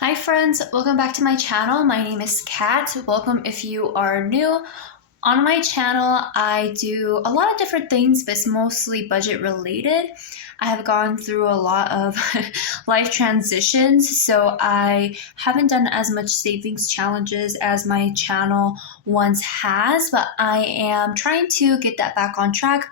Hi friends, welcome back to my channel. My name is Kat. Welcome if you are new. On my channel, I do a lot of different things, but it's mostly budget related. I have gone through a lot of life transitions, so I haven't done as much savings challenges as my channel once has, but I am trying to get that back on track.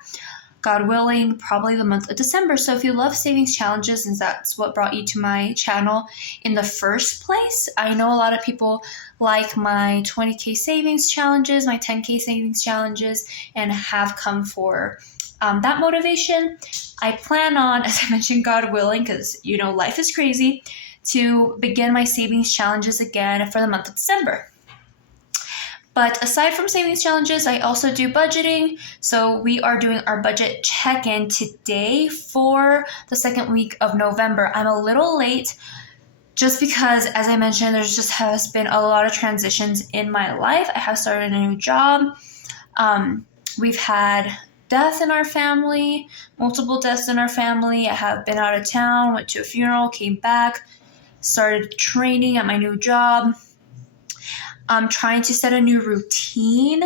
God willing, probably the month of December. So if you love savings challenges and that's what brought you to my channel in the first place, I know a lot of people like my 20K savings challenges, my 10K savings challenges, and have come for that motivation. I plan on, as I mentioned, God willing, because life is crazy, to begin my savings challenges again for the month of December. But aside from savings challenges, I also do budgeting. So we are doing our budget check-in today for the second week of November. I'm a little late just because, as I mentioned, there's just has been a lot of transitions in my life. I have started a new job. We've had death in our family, multiple deaths in our family. I have been out of town, went to a funeral, came back, started training at my new job. I'm trying to set a new routine,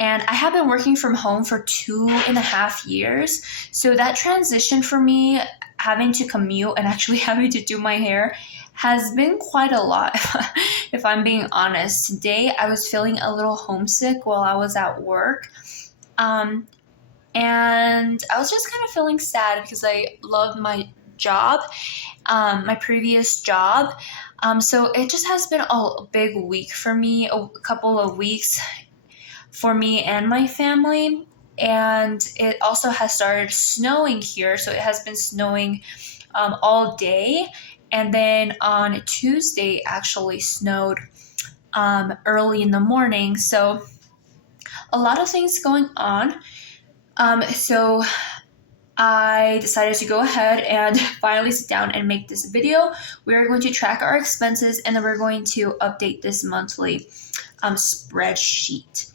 and I have been working from home for 2.5 years. So that transition for me, having to commute and actually having to do my hair, has been quite a lot, if I'm being honest. Today, I was feeling a little homesick while I was at work. And I was just kind of feeling sad because I loved my job, my previous job. So it just has been a big week for me, a couple of weeks for me and my family. And it also has started snowing here. So it has been snowing all day. And then on Tuesday, actually snowed early in the morning. So a lot of things going on. So I decided to go ahead and finally sit down and make this video. We're going to track our expenses, and then we're going to update this monthly spreadsheet.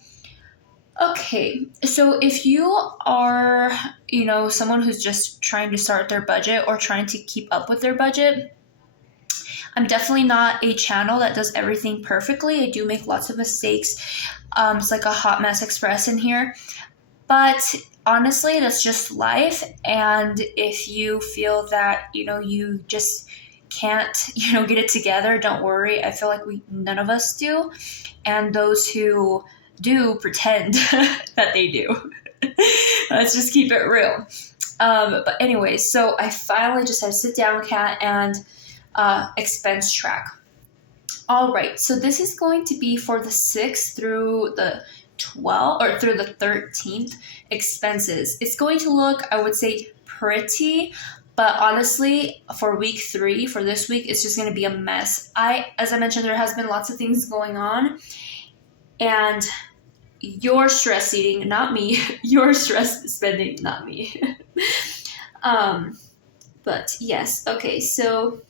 Okay, so if you are, someone who's just trying to start their budget or trying to keep up with their budget, I'm definitely not a channel that does everything perfectly. I do make lots of mistakes. It's like a hot mess express in here. But honestly, that's just life. And if you feel that, you just can't, get it together, don't worry. I feel like none of us do. And those who do pretend that they do. Let's just keep it real. But anyway, so I finally just had to sit down, Kat, and expense track. All right, so this is going to be for the 6th through the 12th or through the 13th expenses. It's going to look, I would say, pretty, but honestly, for week 3, for this week, it's just going to be a mess. As I mentioned, there has been lots of things going on, and you're stress eating, not me. You're stress spending, not me. But yes, okay, so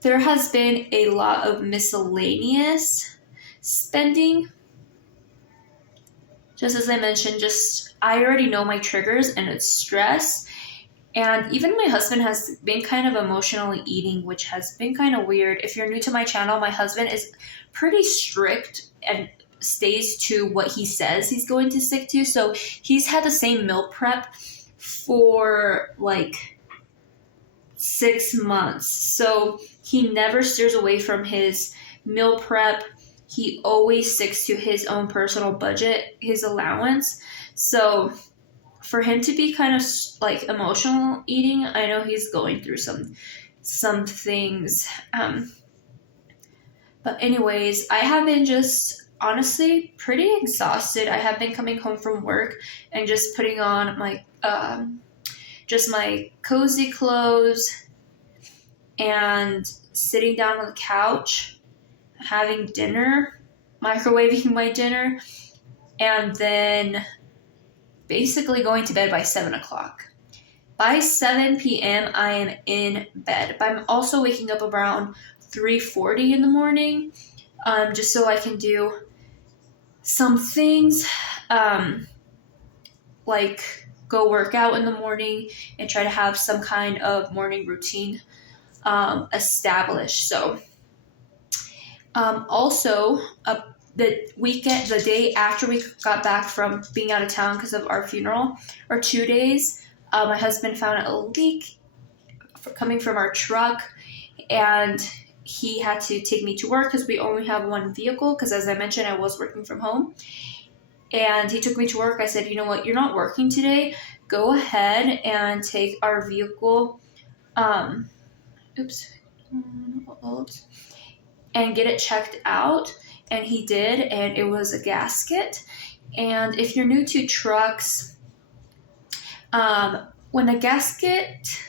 there has been a lot of miscellaneous spending. Just as I mentioned, I already know my triggers, and it's stress. And even my husband has been kind of emotionally eating, which has been kind of weird. If you're new to my channel, my husband is pretty strict and stays to what he says he's going to stick to. So he's had the same meal prep for like 6 months. So he never steers away from his meal prep. He always sticks to his own personal budget, his allowance. So for him to be kind of like emotional eating, I know he's going through some things. But anyways, I have been just honestly pretty exhausted. I have been coming home from work and just putting on my cozy clothes and sitting down on the couch, having dinner, microwaving my dinner, and then basically going to bed by 7 o'clock. By 7 p.m., I am in bed. But I'm also waking up around 3:40 in the morning, just so I can do some things, like go work out in the morning and try to have some kind of morning routine. established. So also, the day after we got back from being out of town because of our funeral, or 2 days, my husband found a leak coming from our truck, and he had to take me to work because we only have one vehicle, because as I mentioned, I was working from home. And he took me to work. I said, you know what, you're not working today. Go ahead and take our vehicle, oops, and get it checked out. And he did, and it was a gasket. And if you're new to trucks, when a gasket,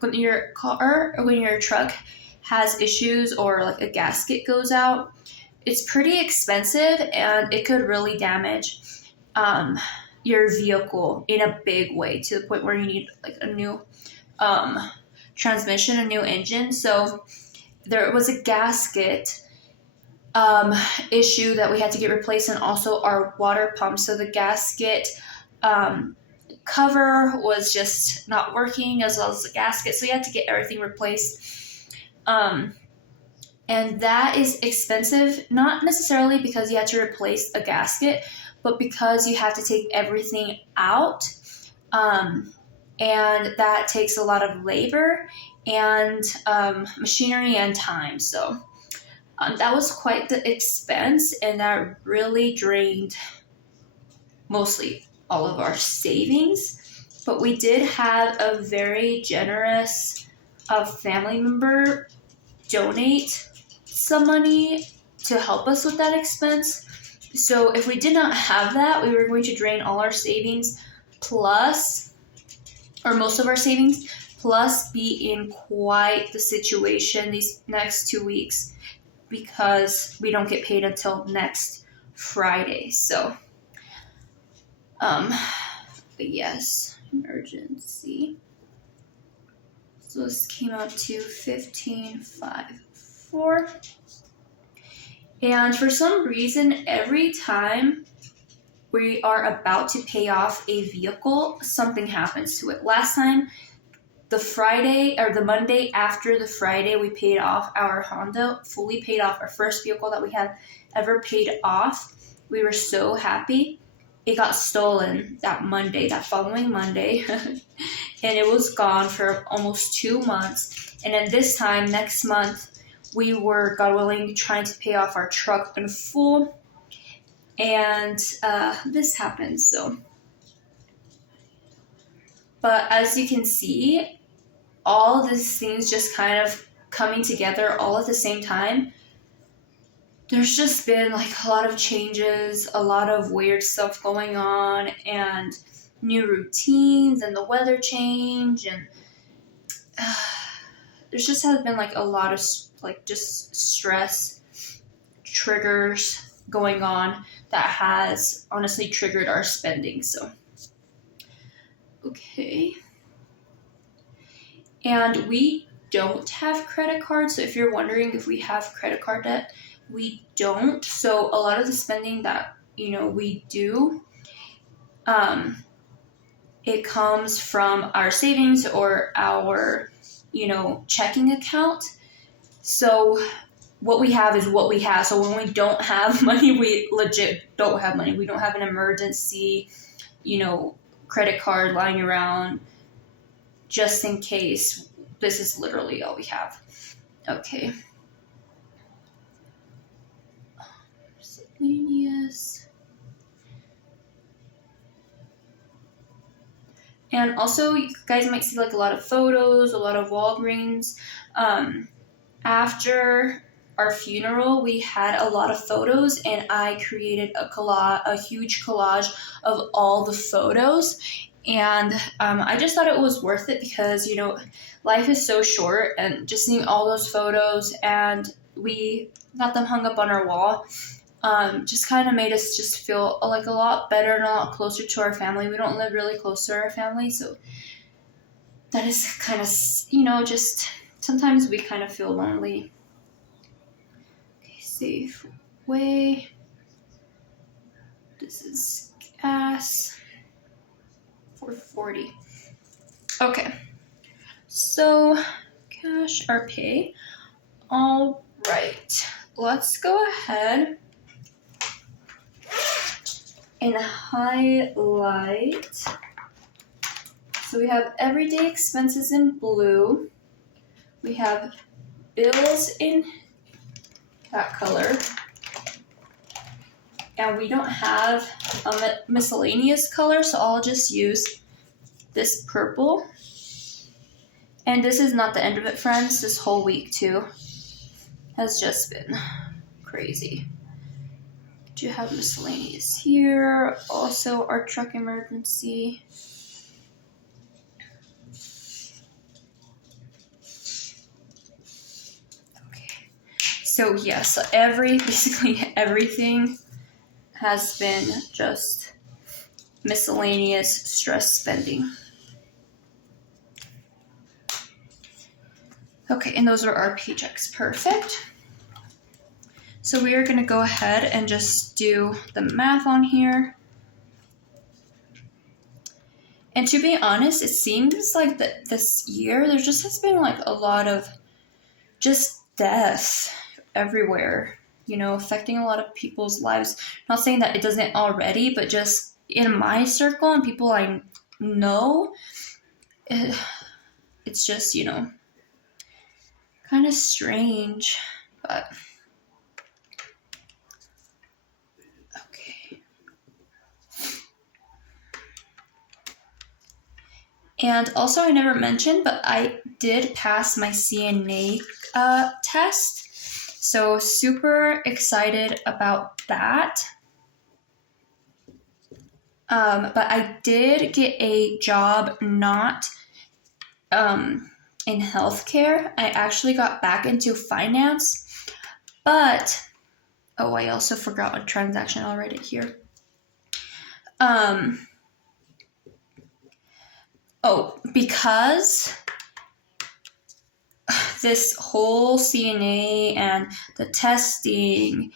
when your car or when your truck has issues, or like a gasket goes out, it's pretty expensive, and it could really damage your vehicle in a big way, to the point where you need like a new transmission, a new engine. So there was a gasket issue that we had to get replaced, and also our water pump. So the gasket cover was just not working, as well as the gasket. So we had to get everything replaced. And that is expensive, not necessarily because you had to replace a gasket, but because you have to take everything out. And that takes a lot of labor and machinery and time. So that was quite the expense, and that really drained mostly all of our savings. But we did have a very generous family member donate some money to help us with that expense. So if we did not have that, we were going to drain all our savings, plus, or most of our savings, plus be in quite the situation these next 2 weeks, because we don't get paid until next Friday. So, but yes, emergency. So this came out to $15,504. And for some reason, every time we are about to pay off a vehicle, something happens to it. Last time, the Friday, or the Monday after the Friday, we paid off our Honda, fully paid off our first vehicle that we had ever paid off. We were so happy. It got stolen that Monday, that following Monday, and it was gone for almost 2 months. And then this time, next month, we were, God willing, trying to pay off our truck in full, and this happened. So, but as you can see, all these things just kind of coming together all at the same time. There's just been like a lot of changes, a lot of weird stuff going on, and new routines, and the weather change, and there's just has been like a lot of like just stress triggers going on that has honestly triggered our spending. So, okay. And we don't have credit cards. So if you're wondering if we have credit card debt, we don't. So a lot of the spending that, we do, it comes from our savings or our, checking account. So what we have is what we have. So when we don't have money, we legit don't have money. We don't have an emergency, credit card lying around just in case. This is literally all we have. Okay. Miscellaneous. And also, you guys might see like a lot of photos, a lot of Walgreens. After our funeral, we had a lot of photos, and I created a huge collage of all the photos. And I just thought it was worth it because, life is so short, and just seeing all those photos, and we got them hung up on our wall, just kind of made us just feel like a lot better and a lot closer to our family. We don't live really close to our family, so that is kind of, just sometimes we kind of feel lonely. Okay, safe way. This is gas. 440. Okay, so cash or pay. All right, let's go ahead and highlight. So we have everyday expenses in blue. We have bills in that color. And we don't have a miscellaneous color, so I'll just use this purple. And this is not the end of it, friends. This whole week, too, has just been crazy. Do have miscellaneous here. Also, our truck emergency. Okay. So, yes, basically everything has been just miscellaneous stress spending. Okay, and those are our paychecks. Perfect. So we are going to go ahead and just do the math on here. And to be honest, it seems like this year there just has been like a lot of just death everywhere, affecting a lot of people's lives. Not saying that it doesn't already, but just in my circle and people I know, it's just, kind of strange, but okay. And also, I never mentioned, but I did pass my CNA test, so super excited about that. But I did get a job not in healthcare. I actually got back into finance, but I also forgot a transaction. I'll write it here. Because this whole CNA and the testing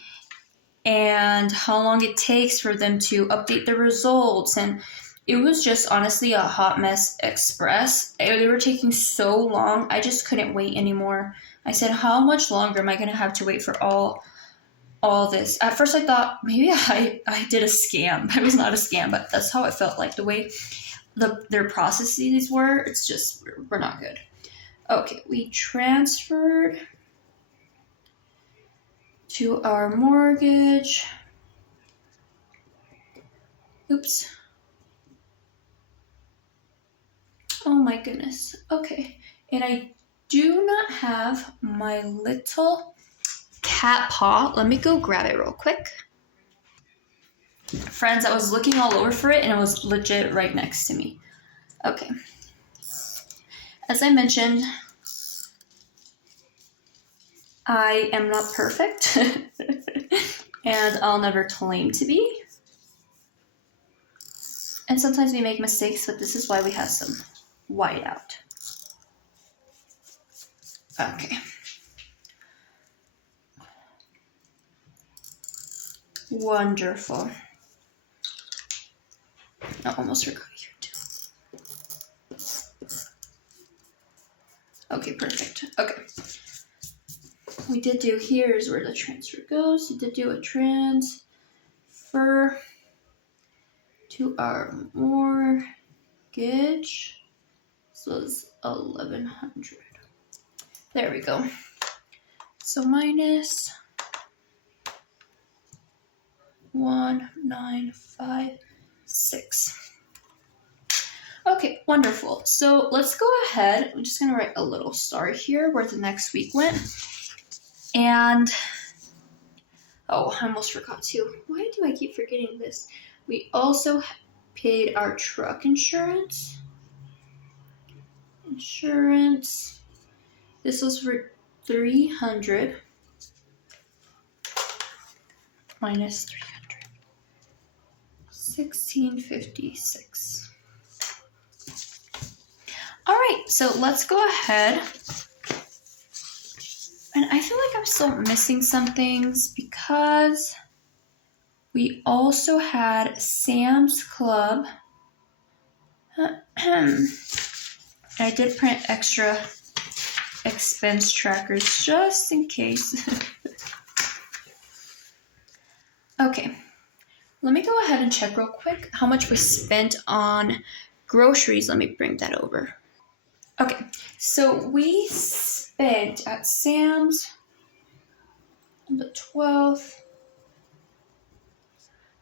and how long it takes for them to update the results, and it was just honestly a hot mess express. They were taking so long. I just couldn't wait anymore. I said, how much longer am I going to have to wait for all this? At first I thought maybe I did a scam. It was not a scam, but that's how it felt like. The way their processes were, it's just, we're not good. Okay, we transferred to our mortgage. Oops. Oh my goodness. Okay. And I do not have my little cat paw. Let me go grab it real quick. Friends, I was looking all over for it and it was legit right next to me. Okay. As I mentioned, I am not perfect and I'll never claim to be. And sometimes we make mistakes, but this is why we have some white out. Okay. Wonderful. I almost forgot here too. Okay, perfect. Okay. We did do, here's where the transfer goes. We did do a transfer to our mortgage. This was $1,100. There we go. So minus 1956. Okay, wonderful. So let's go ahead. I'm just gonna write a little star here where the next week went. And I almost forgot too. Why do I keep forgetting this? We also paid our truck insurance. This was for $300 minus $300. $1,656. All right, so let's go ahead. And I feel like I'm still missing some things because we also had Sam's Club. I did print extra expense trackers just in case. Okay, let me go ahead and check real quick how much we spent on groceries. Let me bring that over. Okay, so we spent at Sam's on the 12th.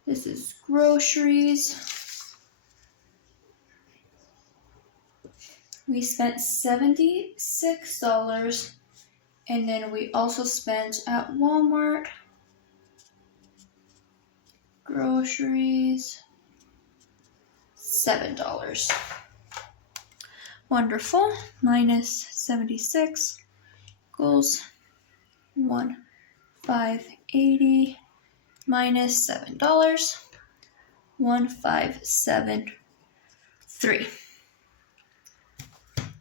This is groceries. We spent $76, and then we also spent at Walmart groceries $7. Wonderful. Minus 76 equals 1,580 minus $7, 1,573.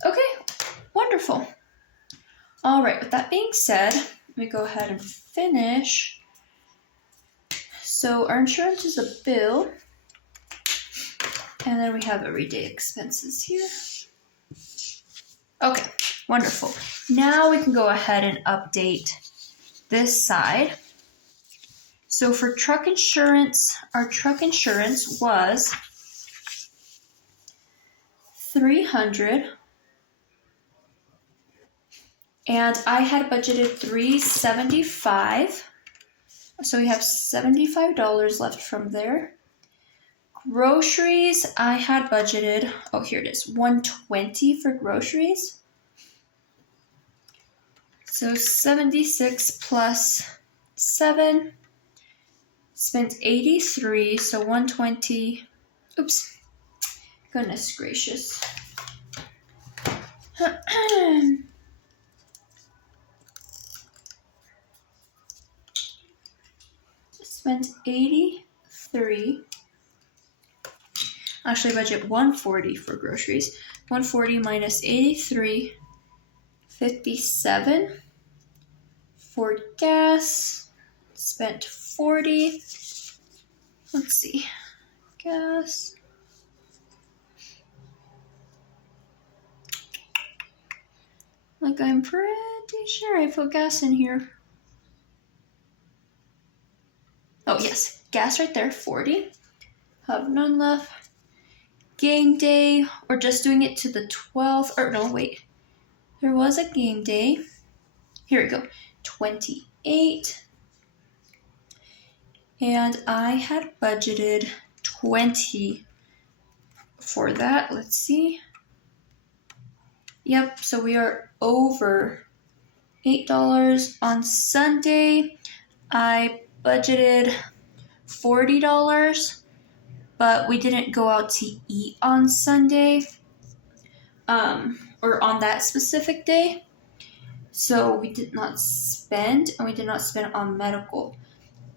Okay, wonderful. All right, with that being said, let me go ahead and finish. So our insurance is a bill, and then we have everyday expenses here. Okay, wonderful. Now we can go ahead and update this side. So for truck insurance, our truck insurance was $300, and I had budgeted $375. So we have $75 left from there. Groceries, I had budgeted, oh, here it is, $120 for groceries. So 76 plus 7, spent 83, so 120. Oops, goodness gracious. Spent 83. Actually, budget 140 for groceries. 140 minus 83, 57. For gas, spent 40. Let's see, gas. Like, I'm pretty sure I put gas in here. Oh yes, gas right there, 40. Have none left. Game day, or just doing it to the 12th, or no, wait. There was a game day. Here we go, 28. And I had budgeted 20 for that. Let's see. Yep, so we are over $8 on Sunday. I budgeted $40, but we didn't go out to eat on Sunday, or on that specific day. So we did not spend, and we did not spend on medical.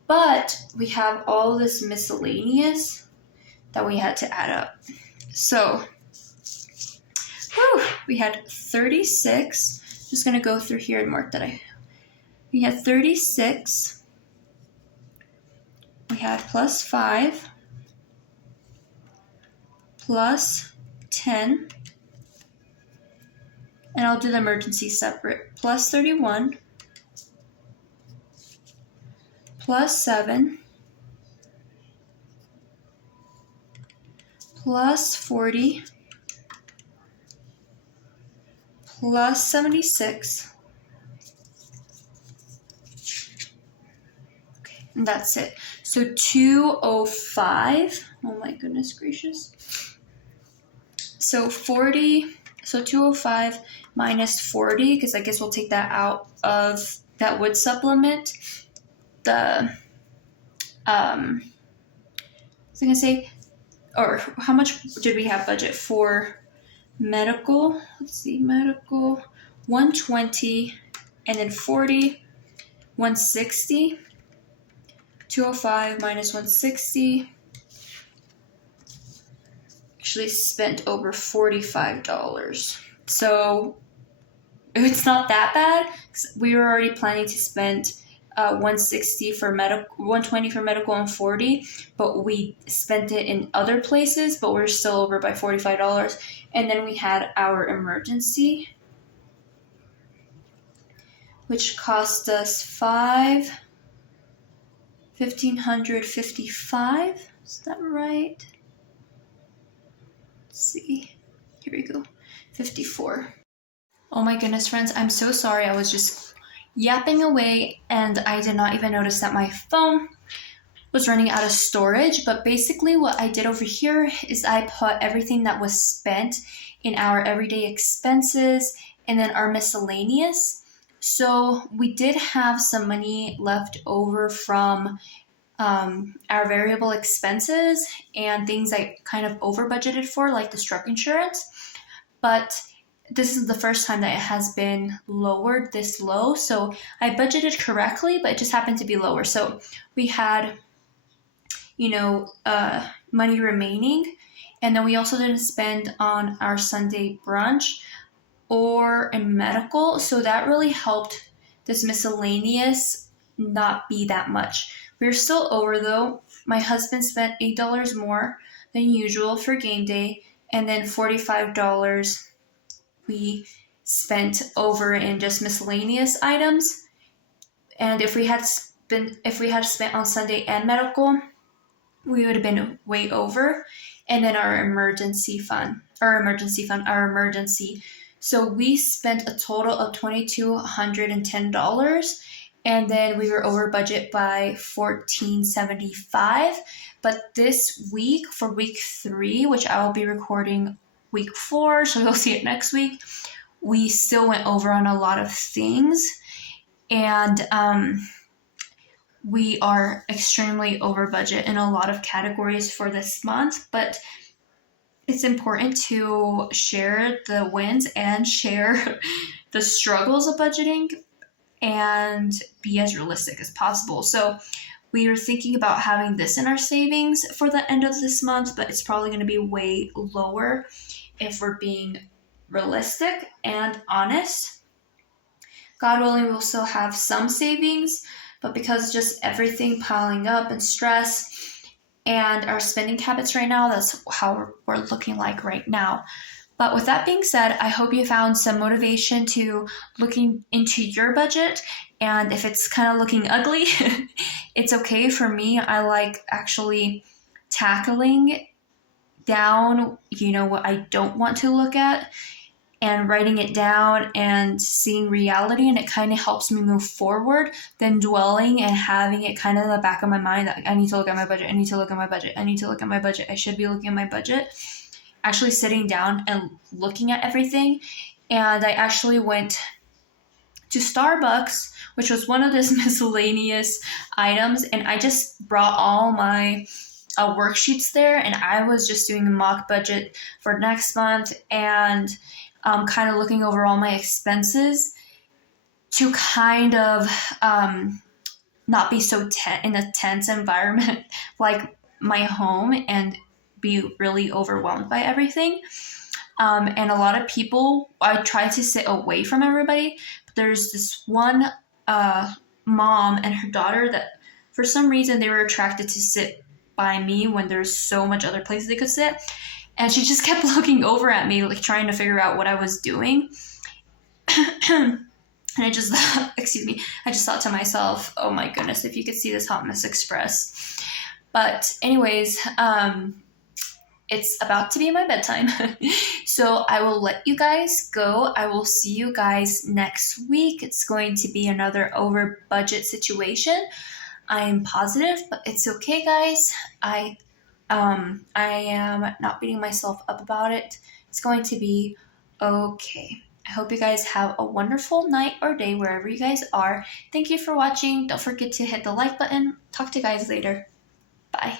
But we have all this miscellaneous that we had to add up. So, we had 36. Just going to go through here and mark that we had 36. We had plus 5, plus 10, and I'll do the emergency separate. Plus 31, plus 7, plus 40, plus 76. Okay, and that's it. So 205. Oh my goodness gracious. So 40. So 205 minus 40, because I guess we'll take that out of that would supplement the I was gonna say, or how much did we have budget for medical? Let's see, medical 120, and then 40, 160. 205 minus 160. Actually spent over $45. So it's not that bad. We were already planning to spend 160 for medical, 120 for medical, and 40, but we spent it in other places, but we're still over by $45. And then we had our emergency. which cost us $1,555. Is that right? Let's see. Here we go. 54. Oh my goodness, friends, I'm so sorry. I was just yapping away and I did not even notice that my phone was running out of storage. But basically what I did over here is I put everything that was spent in our everyday expenses and then our miscellaneous. So we did have some money left over from our variable expenses and things I kind of over budgeted for, like the struck insurance. But this is the first time that it has been lowered this low. So I budgeted correctly, but it just happened to be lower. So we had, money remaining. And then we also didn't spend on our Sunday brunch or in medical. So that really helped this miscellaneous not be that much. We're still over though. My husband spent $8 more than usual for game day, and then $45 we spent over in just miscellaneous items. And if we had spent on Sunday and medical, we would have been way over. And then our emergency. So we spent a total of $2,210, and then we were over budget by $1,475. But this week, for week 3, which I will be recording week 4, so you'll see it next week, we still went over on a lot of things, and we are extremely over budget in a lot of categories for this month. But it's important to share the wins and share the struggles of budgeting and be as realistic as possible. So we were thinking about having this in our savings for the end of this month, but it's probably going to be way lower if we're being realistic and honest. God willing, we'll still have some savings, but because just everything piling up and stress and our spending habits right now, that's how we're looking like right now. But with that being said, I hope you found some motivation to looking into your budget. And if it's kind of looking ugly, it's okay for me. I like actually tackling down, what I don't want to look at, and writing it down and seeing reality, and it kind of helps me move forward than dwelling and having it kind of in the back of my mind that I need to look at my budget, I need to look at my budget, I need to look at my budget, I should be looking at my budget. Actually sitting down and looking at everything. And I actually went to Starbucks, which was one of these miscellaneous items, and I just brought all my worksheets there, and I was just doing a mock budget for next month and kind of looking over all my expenses to kind of not be so in a tense environment like my home and be really overwhelmed by everything. And a lot of people, I try to sit away from everybody, but there's this one mom and her daughter that for some reason they were attracted to sit by me when there's so much other places they could sit. And she just kept looking over at me, like trying to figure out what I was doing. And I just thought to myself, oh my goodness, if you could see this Hot Mess Express. But anyways, it's about to be my bedtime. So I will let you guys go. I will see you guys next week. It's going to be another over budget situation. I am positive, but it's okay, guys. I am not beating myself up about it. It's going to be okay. I hope you guys have a wonderful night or day wherever you guys are. Thank you for watching. Don't forget to hit the like button. Talk to you guys later. Bye.